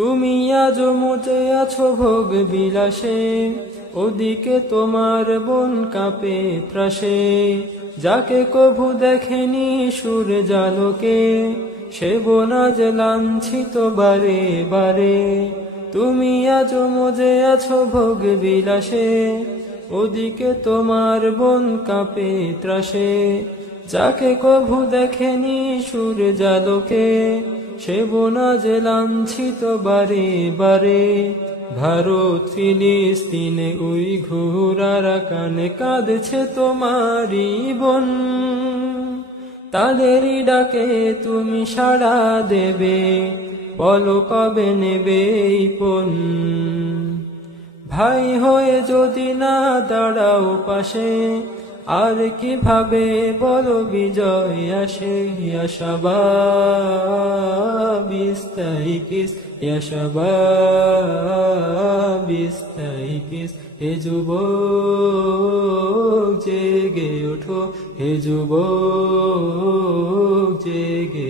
তুমি আজ মজে আছো ভোগ বিলাসে, ওদিকে তোমার বোন কাঁপে ত্রাসে। যাকে কভু দেখেনি সূর্যালোকে, সে বোন আজ লাঞ্ছিত বারে বারে। তুমি আজ মজে আছো ভোগ বিলাসে, ওদিকে তোমার বোন কাঁপে ত্রাসে। যাকে কভু দেখেনি সূর্যালোকে, সে বোন আজ লাঞ্ছিত বারে বারে। ভারত ফিলিস্তিনে উইঘুররা কানে কাঁদছে তোমারই বোন, তাদেরই ডাকে তুমি সাড়া দেবে, বলো কবে নেবে এই পণ। ভাই হয়ে যদি না দাঁড়াও পাশে, আর কিভাবে বলো বিজয় আসে। ইয়া শাবাব ইস্তাইকিস, ইয়া শাবাব ইস্তাইকিস। হে যুবক জেগে ওঠো, হে যুবক জেগে